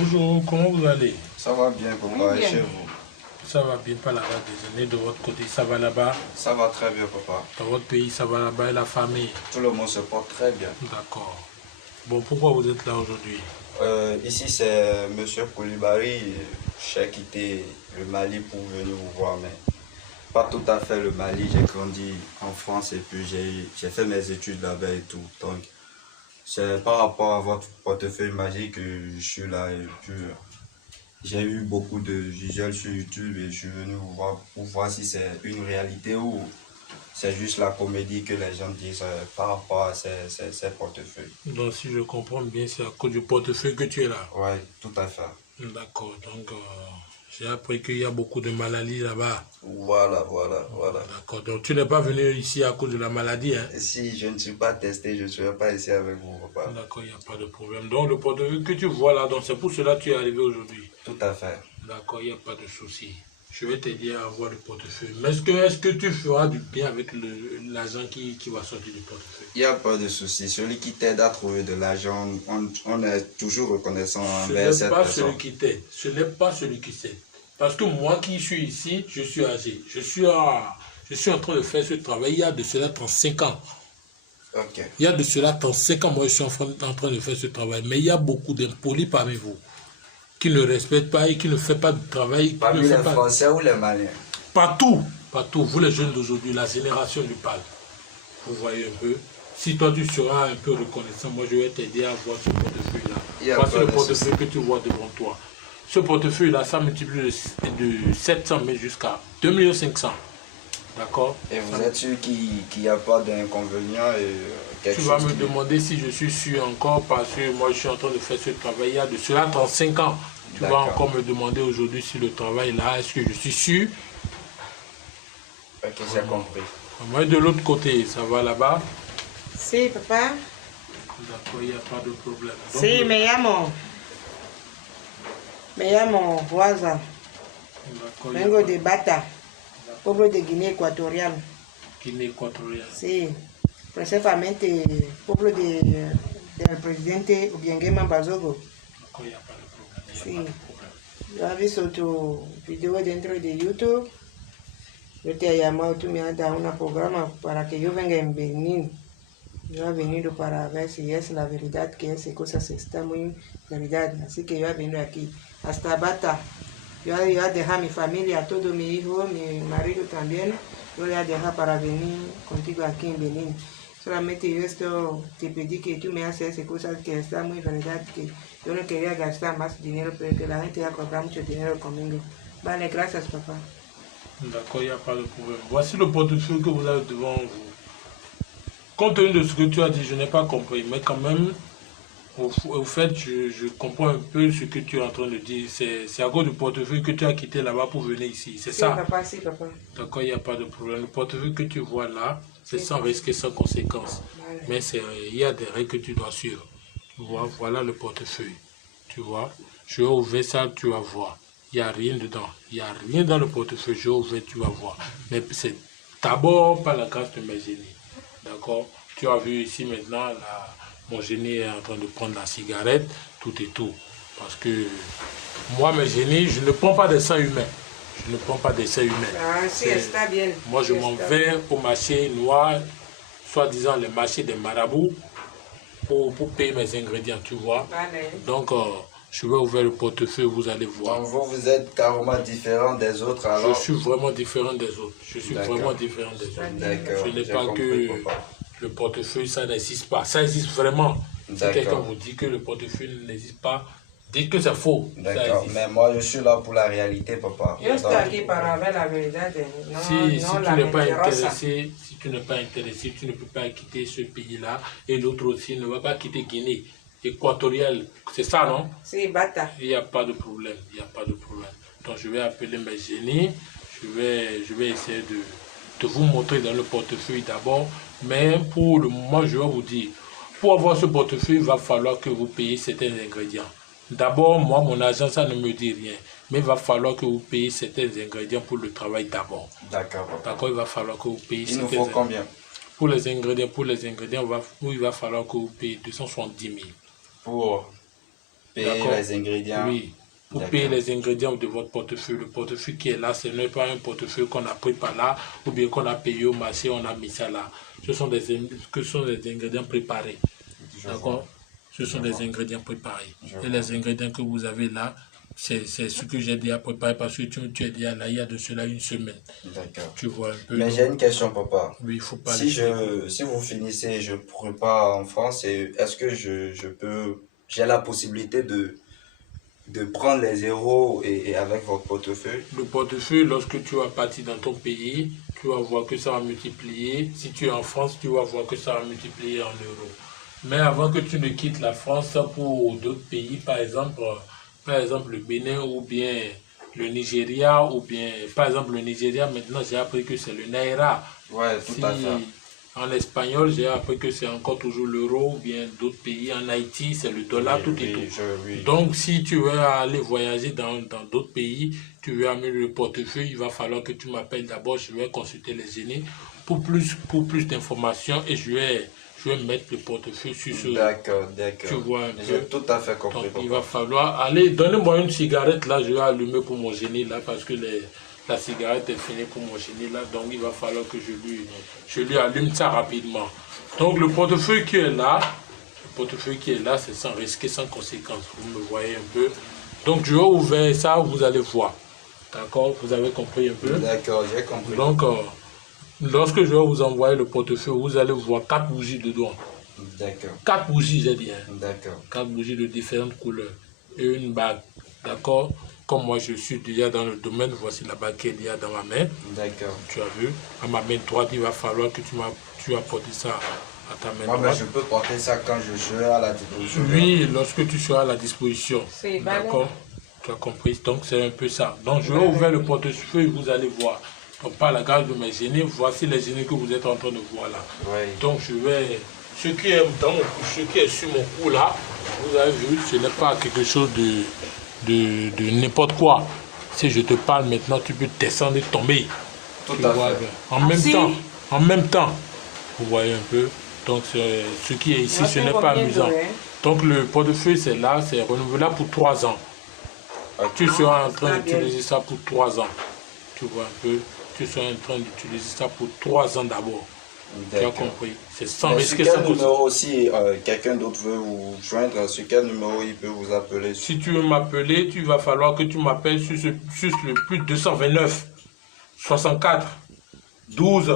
Bonjour, comment vous allez? Ça va bien, papa, et chez vous? Ça va bien, pas la date des années. De votre côté, ça va là-bas? Ça va très bien, papa. Dans votre pays, ça va là-bas et la famille? Tout le monde se porte très bien. D'accord. Bon, pourquoi vous êtes là aujourd'hui? Ici, c'est Monsieur Koulibaly. J'ai quitté le Mali pour venir vous voir, mais pas tout à fait le Mali. J'ai grandi en France et puis j'ai fait mes études là-bas et tout. Donc, c'est par rapport à votre portefeuille magique que je suis là et puis j'ai eu beaucoup de visuels sur YouTube et je suis venu vous voir pour voir si c'est une réalité ou c'est juste la comédie que les gens disent par rapport à ces portefeuilles. Donc, si je comprends bien, c'est à cause du portefeuille que tu es là. Oui, tout à fait. D'accord. Donc, j'ai appris qu'il y a beaucoup de maladies là-bas. Voilà. D'accord. Donc, tu n'es pas venu ici à cause de la maladie, hein? Si je ne suis pas testé, je ne serai pas ici avec vous, papa. D'accord, il n'y a pas de problème. Donc, le portefeuille que tu vois là, donc c'est pour cela que tu es arrivé aujourd'hui. Tout à fait. D'accord, il n'y a pas de souci. Je vais t'aider à avoir le portefeuille. Mais est-ce que tu feras du bien avec l'argent qui va sortir du portefeuille? Il n'y a pas de souci. Celui qui t'aide à trouver de l'argent, on est toujours reconnaissant envers cette personne. Ce n'est pas celui qui t'aide. Ce n'est pas celui qui s'aide. Parce que moi qui suis ici, je suis âgé. Je suis en train de faire ce travail il y a de cela 35 ans. Ok. Il y a de cela 35 ans, moi je suis en train de faire ce travail. Mais il y a beaucoup d'impolis parmi vous qui ne respectent pas et qui ne font pas de travail. Parmi les Français ou les Maliens? Partout, partout. Vous les jeunes d'aujourd'hui, la génération du PAL. Vous voyez un peu. Si toi tu seras un peu reconnaissant, moi je vais t'aider à voir ce portefeuille-là. Voici le portefeuille que tu vois devant toi. Ce portefeuille-là, ça multiplie de 700 000 jusqu'à 2 500 000. D'accord? Et vous êtes sûr qu'il n'y a pas d'inconvénient tu vas me demander si je suis sûr encore parce que moi je suis en train de faire ce travail il y a de cela 35 ans. Tu vas encore me demander aujourd'hui si le travail là, est-ce que je suis sûr? Ok, j'ai compris. Moi de l'autre côté, ça va là-bas? Si, papa. D'accord, il n'y a pas de problème. Donc, si, me llamo Rosa. Vengo de Bata, pueblo de Guinea Ecuatorial. Guinea Ecuatorial. Sí, principalmente pueblo del presidente Obiangema Bazogo. Sí, yo he visto tu video dentro de YouTube. Yo te he llamado, tú me has dado un programa para que yo venga en Benín. Yo he venido para ver si es la verdad que esas cosas están muy verdad. Así que yo he venido aquí, hasta Bata. Yo he dejado a mi familia, todo mi hijo, mi marido también. Yo le he dejado para venir contigo aquí en Benín. Solamente yo te pedí que tú me haces esas cosas que están muy verdad, que yo no quería gastar más dinero, pero que la gente ya cobra mucho dinero conmigo. Vale, gracias, papá. D'accord, il n'y a pas de problème. Voici le portefeuille que vous avez devant vous. Compte tenu de ce que tu as dit, je n'ai pas compris, mais quand même, au fait, je comprends un peu ce que tu es en train de dire. C'est à cause du portefeuille que tu as quitté là-bas pour venir ici, c'est ça? Papa, si, papa. D'accord, il n'y a pas de problème. Le portefeuille que tu vois là, c'est sans risque et sans conséquence. Vale. Mais il y a des règles que tu dois suivre. Tu vois, voilà le portefeuille. Tu vois, je vais ouvrir ça, tu vas voir. Il n'y a rien dedans. Il n'y a rien dans le portefeuille. Je vais ouvrir, tu vas voir. Mais c'est d'abord par la grâce de mes génies. D'accord? Tu as vu ici maintenant, là, mon génie est en train de prendre la cigarette, tout et tout. Parce que moi, mes génies, je ne prends pas des sangs humains. Je ne prends pas des sangs humains. Ah, si, está bien. Moi, je m'en vais au marché noir, soi-disant le marché des marabouts, pour payer mes ingrédients, tu vois. Vale. Donc, je vais ouvrir le portefeuille, vous allez voir. Donc vous êtes carrément différent des autres alors? Je suis vraiment différent des autres. Je suis vraiment différent des autres. D'accord. Ce n'est pas que le portefeuille, ça n'existe pas. Ça existe vraiment. Si quelqu'un vous dit que le portefeuille n'existe pas, dites que c'est faux. D'accord, mais moi je suis là pour la réalité, papa. Je suis aquí para ver la verdad. Si tu n'es pas intéressé, si tu n'es pas intéressé, tu ne peux pas quitter ce pays-là. Et l'autre aussi ne va pas quitter Guinée équatoriale. C'est ça, non? Si, Bata. Il n'y a pas de problème. Il n'y a pas de problème. Donc je vais appeler mes génies. Je vais essayer de vous montrer dans le portefeuille d'abord. Mais pour le moment, je vais vous dire, pour avoir ce portefeuille, il va falloir que vous payiez certains ingrédients. D'abord, moi, mon argent, ça ne me dit rien. Mais il va falloir que vous payiez certains ingrédients pour le travail d'abord. D'accord. D'accord, il va falloir que vous payiez certains ingrédients. Il nous faut combien? Pour les ingrédients, il va falloir que vous payiez 270 000. Payer les ingrédients. Oui. Pour payer les ingrédients de votre portefeuille. Le portefeuille qui est là, ce n'est pas un portefeuille qu'on a pris par là, ou bien qu'on a payé au marché, on a mis ça là. Ce sont des ingrédients préparés. D'accord? Ce sont des ingrédients préparés. Et les ingrédients que vous avez là, c'est ce que j'ai déjà préparé parce que tu es déjà là il y a de cela une semaine. D'accord. Tu vois un peu. Mais j'ai une question, papa. Oui, il faut pas. Si vous finissez et je prépare en France, est-ce que j'ai la possibilité de prendre les euros et avec votre portefeuille? Le portefeuille, lorsque tu vas partir dans ton pays, tu vas voir que ça va multiplier. Si tu es en France, tu vas voir que ça va multiplier en euros. Mais avant que tu ne quittes la France pour d'autres pays, par exemple le Bénin ou bien le Nigeria, ou bien, par exemple le Nigeria, maintenant j'ai appris que c'est le Naira. Ouais, tout à fait. En espagnol, j'ai appris que c'est encore toujours l'euro, ou bien d'autres pays. En Haïti, c'est le dollar, Oui, tout oui, et tout. oui. Donc, si tu veux aller voyager dans d'autres pays, tu veux amener le portefeuille, il va falloir que tu m'appelles d'abord. Je vais consulter les génies pour plus d'informations et je vais mettre le portefeuille sur ce... D'accord. Tu vois un peu. J'ai tout à fait compris. Donc, il va falloir aller... Donnez-moi une cigarette, là, je vais allumer pour mon génie, là, parce que la cigarette est finie pour mon génie, là. Donc, il va falloir que je lui allume ça rapidement. Donc, le portefeuille qui est là, c'est sans risque et sans conséquence. Vous me voyez un peu. Donc, je vais ouvrir ça, vous allez voir. D'accord? Vous avez compris un peu? D'accord, j'ai compris. Donc, lorsque je vais vous envoyer le portefeuille, vous allez voir 4 bougies dedans. D'accord. 4 bougies, j'ai dit. Hein? D'accord. 4 bougies de différentes couleurs. Et une bague. D'accord? Comme moi, je suis déjà dans le domaine, voici la bague qu'il y a dans ma main. D'accord. Tu as vu? À ma main droite, il va falloir que tu apportes ça à ta main droite. Mais je peux porter ça quand je serai à la disposition. Oui, lorsque tu seras à la disposition. D'accord? Tu as compris? Donc, c'est un peu ça. Donc, je vais ouvrir le portefeuille, vous allez voir. Donc, par la grâce de mes génies, voici les génies que vous êtes en train de voir là. Oui. Donc, je vais... Ce qui est sur mon cou là, vous avez vu, ce n'est pas quelque chose de n'importe quoi. Si je te parle maintenant, tu peux descendre et tomber. Tout à fait. En même temps, vous voyez un peu. Donc, ce qui est ici, ce n'est pas amusant. Donc, le portefeuille, c'est là, c'est renouvelable pour 3 ans. Tu seras en train d'utiliser ça pour 3 ans. Tu vois un peu. Tu seras en train d'utiliser ça pour 3 ans d'abord. Tu as compris. C'est sans risque. Sur quel numéro aussi quelqu'un d'autre veut vous joindre, sur quel numéro il peut vous appeler? Si tu veux m'appeler, tu vas falloir que tu m'appelles sur le plus 229 64 12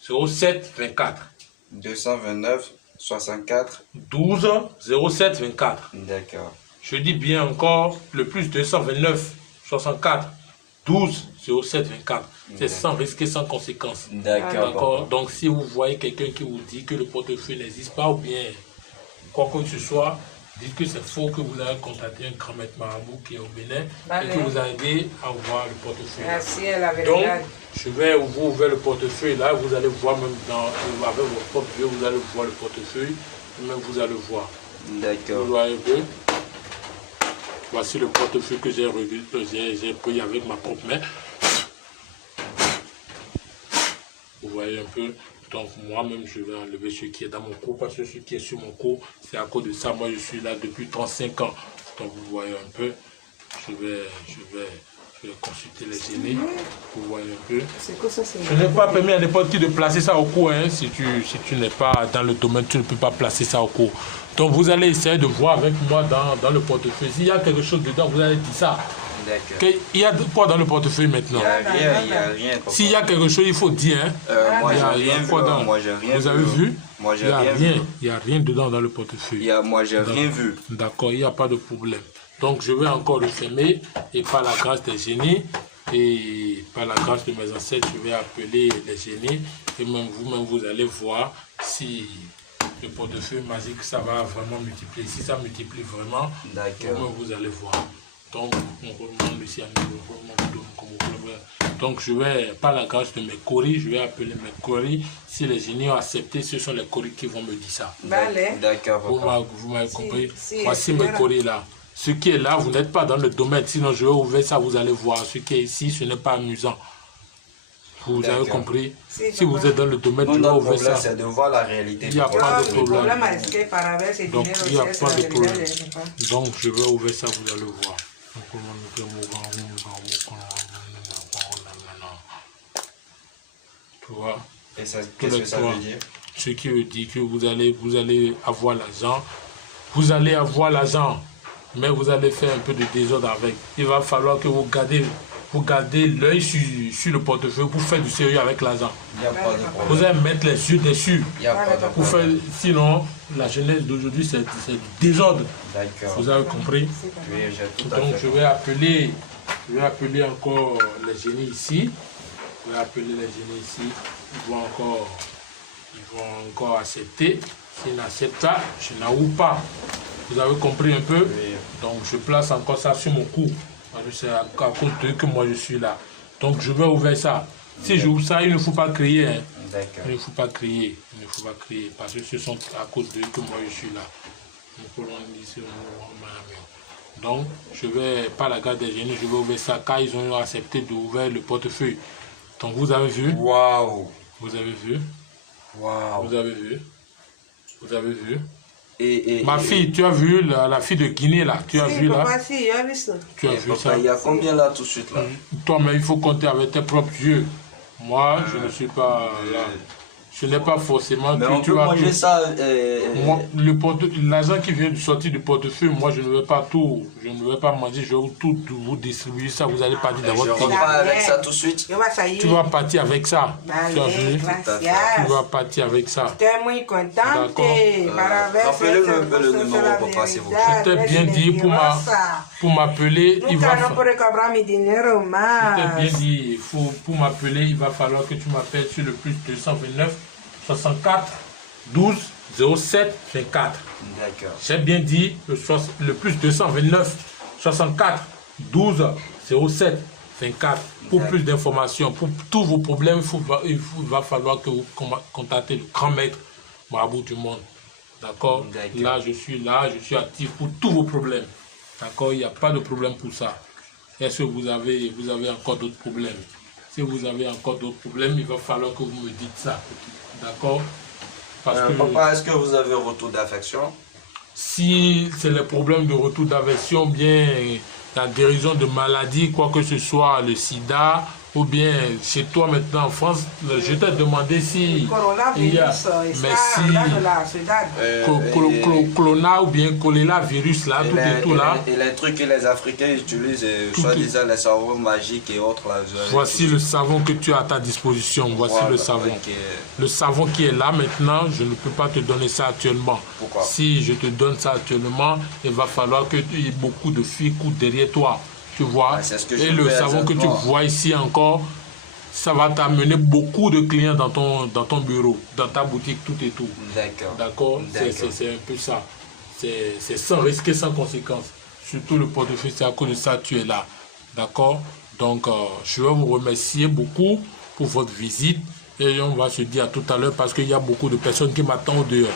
07 24. 229 64 12 07 24. D'accord. Je dis bien encore le plus 229 64 12 07 24. C'est sans risque et sans conséquence. D'accord. Donc si vous voyez quelqu'un qui vous dit que le portefeuille n'existe pas ou bien quoi que ce soit, dites que c'est faux, que vous avez contacté un grand maître marabout qui est au Bénin et que vous arrivez à voir le portefeuille. Merci, elle avait Donc, je vais vous ouvrir le portefeuille là, vous allez voir même avec vos propres yeux, vous allez voir le portefeuille, et même vous allez voir. D'accord. Vous voyez un peu. Voici le portefeuille que j'ai pris avec ma propre main. Vous voyez un peu. Donc moi-même, je vais enlever ce qui est dans mon cou, parce que ce qui est sur mon cou, c'est à cause de ça. Moi, je suis là depuis 35 ans. Donc vous voyez un peu. Je vais consulter les génies. Vous voyez un peu. Je n'ai pas permis à n'importe qui de placer ça au cou. Hein. Si tu n'es pas dans le domaine, tu ne peux pas placer ça au cou. Donc vous allez essayer de voir avec moi dans le portefeuille. S'il y a quelque chose dedans, vous allez dire ça. D'accord. Il y a quoi dans le portefeuille maintenant? Il n'y a rien. S'il y a quelque chose, il faut dire. Hein. Moi, j'ai rien vu. Moi, j'ai rien vu. Vous avez vu? Moi, j'ai rien vu. Il n'y a rien dedans dans le portefeuille. Moi, j'ai rien vu. D'accord, il n'y a pas de problème. Donc, je vais encore le fermer et par la grâce des génies et par la grâce de mes ancêtres, je vais appeler les génies et même vous-même, vous allez voir si le portefeuille magique, ça va vraiment multiplier. Si ça multiplie vraiment, vous allez voir. Donc, donc, je vais, par la grâce de mes coris, je vais appeler mes coris. Si les génies ont accepté, ce sont les coris qui vont me dire ça. D'accord. Vous m'avez compris? Voici mes coris là. Ce qui est là, vous n'êtes pas dans le domaine. Sinon, je vais ouvrir ça, vous allez voir. Ce qui est ici, ce n'est pas amusant. Vous avez compris? Si, Si vous êtes dans le domaine, Non, tu vas notre ouvrir problème, ça. c'est de voir la réalité. Il n'y a du pas de problème. Le problème. problème est que par avec ce Donc, dinero, il n'y a c'est pas la de realidad problème. de papá. Donc, je vais ouvrir ça, vous allez voir. Tu vois? Et qu'est-ce que ça veut dire? Ce qui veut dire que vous allez avoir l'argent. Vous allez avoir l'argent, mais vous allez faire un peu de désordre avec. Il va falloir que vous gardez l'œil sur le portefeuille pour faire du sérieux avec l'argent. Il n'y a pas de problème. Vous allez mettre les yeux dessus. Il n'y a pas de Pour faire, problème. sinon, la jeunesse d'aujourd'hui, c'est du désordre. D'accord. Vous avez compris? Oui, j'ai tout à Donc, fait. je vais appeler encore les génies ici. Je vais appeler les génies ici. Ils vont encore accepter. S'ils n'acceptent pas, je n'avoue pas. Vous avez compris un peu? Oui. Donc, je place encore ça sur mon cou. Parce que c'est à cause d'eux que moi je suis là. Donc, je vais ouvrir ça. Si j'ouvre ça, il ne faut pas crier. Hein. D'accord. Il ne faut pas crier. Il ne faut pas crier. Parce que ce sont à cause d'eux que moi je suis là. Donc, je vais, pas la garde des génies, je vais ouvrir ça car ils ont accepté d'ouvrir le portefeuille. Donc, vous avez vu? Waouh. Vous avez vu? Waouh. Vous avez vu? Vous avez vu? Et Ma fille, tu as vu la fille de Guinée là? Tu as Si, vu là? papa, si, j'ai vu ça. Tu as vu ça? il y a combien là tout de suite là? Toi, mais il faut compter avec tes propres yeux. Moi, je ne suis pas là. Je n'ai pas forcément Mais que on tu peut vas manger tout. ça. Moi, l'argent qui vient de sortir du portefeuille, moi je ne vais pas tout. Je ne vais pas manger, je vais tout vous distribuer ça. Vous allez partir dans Je votre rentre pays. pas avec ça tout de suite. Je vois ça y est. Tu vas partir avec ça. Tu as vu? Vale, Tu vas gracias. partir avec ça. Estoy muy contente D'accord. para ver Rappelez-le un peu le numéro, papa, s'il vous plaît. Je t'ai bien dit pour m'appeler, il Nunca va no puedo cobrar mi dinero Je más. t'ai bien dit, pour m'appeler, il va falloir que tu m'appelles sur le plus 229 64 12 07 24. D'accord. J'ai bien dit le plus 229 64 12 07 24. Pour plus d'informations, pour tous vos problèmes, il va falloir que vous contactez le grand maître Marabout du monde. D'accord? Là, je suis actif pour tous vos problèmes. D'accord? Il n'y a pas de problème pour ça. Est-ce que vous avez encore d'autres problèmes? Si vous avez encore d'autres problèmes, il va falloir que vous me dites ça. D'accord? Parce que Papa, est-ce que vous avez retour d'affection? si c'est le problème de retour d'aversion, bien la guérison de maladies, quoi que ce soit, le sida, ou bien chez toi maintenant en France, je t'ai demandé si il y a, mais si Corona ou bien choléra virus là, tout et tout là. Et les trucs que les Africains utilisent, soi-disant les savons magiques et autres là. Voici le savon que tu as à ta disposition. Voici le savon. Okay. Le savon qui est là maintenant, je ne peux pas te donner ça actuellement. Pourquoi? Si je te donne ça actuellement, il va falloir que beaucoup de filles courent derrière toi. Tu vois? Ah, ce que et le savon que tu vois ici encore, ça va t'amener beaucoup de clients dans ton bureau, dans ta boutique, tout et tout. D'accord. D'accord? C'est un peu ça. C'est sans risque et sans conséquence. Surtout le portefeuille, c'est à cause de ça que tu es là. D'accord? Donc, je vais vous remercier beaucoup pour votre visite. Et on va se dire à tout à l'heure parce qu'il y a beaucoup de personnes qui m'attendent dehors.